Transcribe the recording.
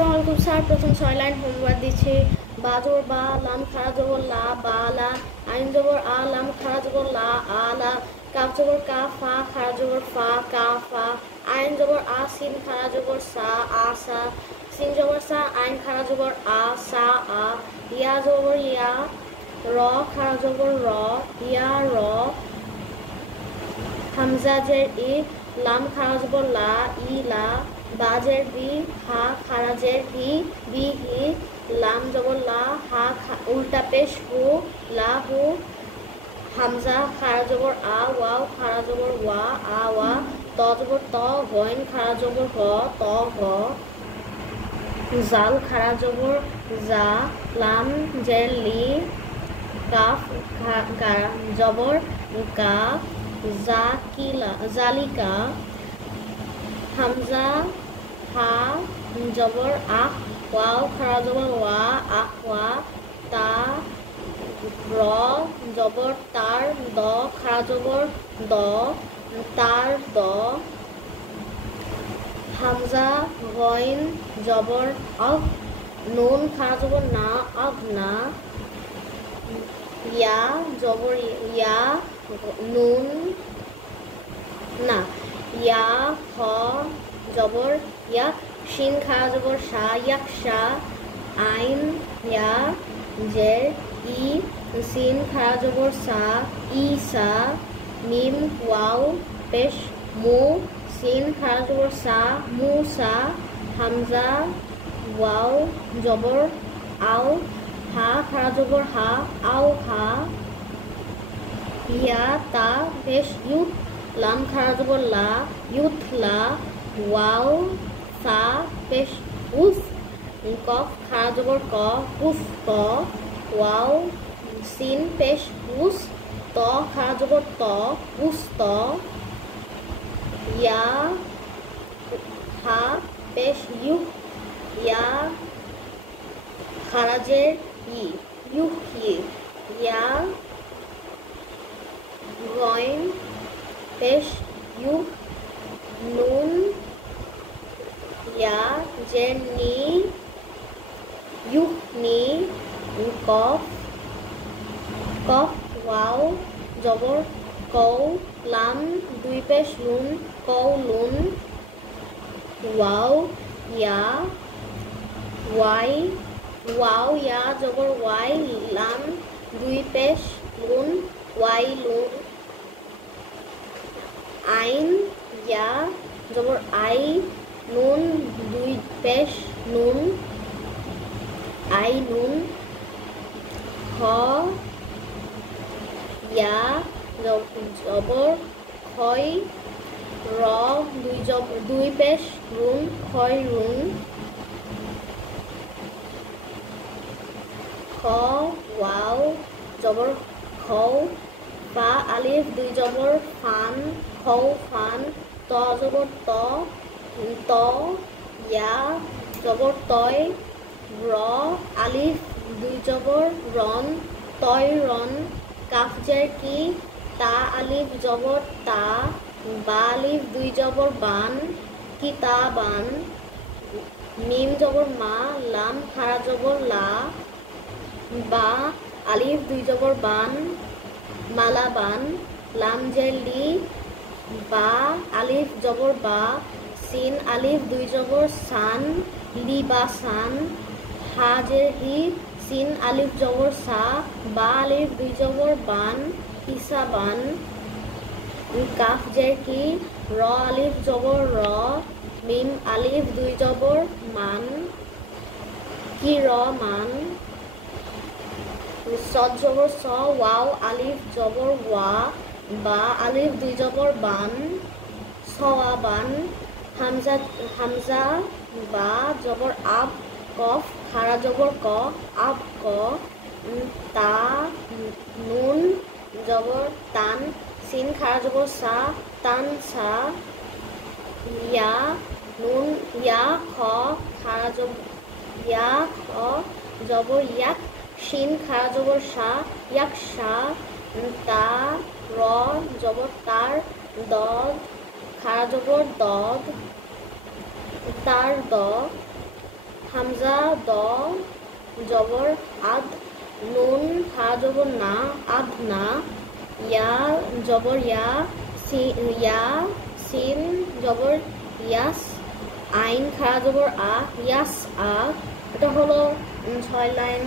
আসসালামু আলাইকুম স্যার। প্রথম 6 লাইন হোমওয়ার্ক দিচ্ছি। বা জবর বা, লাম খাড়া জবর লা, বালা। আইন জবর আ, লাম খাড়া জবর লা, আলা। কাফ জবর কা, ফা খাড়া জবর ফা, কাফা। আইন জবর আ, সিন খাড়া জবর সা, আসা। সিন জবর সা, আইন খাড়া জবর আ, সা আ। ইয়া জবর ইয়া, র খাড়া জবর র, ইয়া র। হামজা জের ই, লাম খাড়া জবর লা, ইলা। বা জের বি, হা খাড়া জের হি, বিহি। লাম জবর লা, হা উল্টা পেশ হু, লা হু। হামজা খাড়া জবর আ, ওয়াও খাড়া জবর ওয়া, আ ওয়া। ত জবর ত, গইন খাড়া জবর গ, ত গ। জাল খাড়া জবর জা, লাম জের লি। কাফ জবর কা, জালিকা। হামজা হা জবর আখ, ওয়াও খাড়া জবর ওয়া, আখওয়া। তা র জবর তার, দ খাড়া জবর দ, তার দ। হামজা গইন জবর অগ, নুন খাড়া জবর না, অগ না। ইয়া জবর ইয়া, নুন না। ইয়া হ জবর ইয়া, শিন খাড়া জবর সা, ইয়াকশা। আইন ইয়া জের ই, সিন খাড়া জবর সা, ইসা। মিম ওয়াও পেশ মু, সিন খাড়া জবর সা, মুসা। হামজা ওয়াও জবর আও, হা খাড়া জবর হা, আও হা। ইয়া তা পেশ ইউত, লাম খাড়া জবর লা, ইউথলা। ওয়াও সা পেশ উস, কফ খাড়া জবর ক, উফ ক। ওয়াও সিন পেশ উস, ত খাড়া জবর ত, উস ত। ইয়া হা পেশ ইউ, ইয়া খাড়া জের ই, ইউহ ই। ইয়া গইন পেশ ইউ, নুন ইয়া জের নি, ইউহ নি। কফ কফ ওয়াও জবর কৌ, লাম দুই পেশ লুন, কৌ লুন। ওয়াও ইয়া ওয়াই, ওয়াও ইয়া জবর ওয়াই, লাম দুই পেশ লুন, ওয়াই লুন। আইন ইয়া জবর আই, নুন দুই পেশ নুন, আই নুন। খ ইয়া জবর খয়, র দুই পেশ রুন, খয় রুন। খ ওয়াও জবর খৌ, ফা আলিফ দুই জবর ফান, খৌ ফান। ত জবর ত, ত। ইয়া জবর তয়, র আলিফ দুই জবর রন, তয় রন। কাফ জের কি, তা আলিফ জবর তা, বা আলিফ দুই জবর বান, কিতাবান। মিম জবর মা, লাম খাড়া জবর লা। বা আলিফ দুই জবর বান, মালাবান। লাম জের লি, বা আলিফ জবর বা, সিন আলিফ দুই জবর সান, লিবাসান। হা জের হি, সিন আলিফ জবর সা, বা আলিফ দুই জবর বান, হিসাবান। কাফ জের কি, র আলিফ জবর র, মিম আলিফ দুই জবর মান, কি র মান। সদ জবর স, ওয়াও আলিফ জবর ওয়া, বা আলিফ দুই জবর বান, সওয়াবান। হামজা বা জবর আব, কফ খাড়া জবর ক, আব ক। তা নুন জবর তান, সিন খাড়া জবর সা, তান সা। ইয়া নুন ইয়া খ খাড়া জবর, ইয়া খ জবর ইয়াক, শিন খাড়া জবর সা, ইয়াকশা। তা র জবর তার, দদ খাড়া জবর দদ, তার দ। হামজা দ জবর আদ নুন হা জবর না আদ না ইয়া জবর ইয়া সিন জবর ইয়াস আইন খাড়া জবর আ ইয়াস আ। এটা হলো 6 লাইন।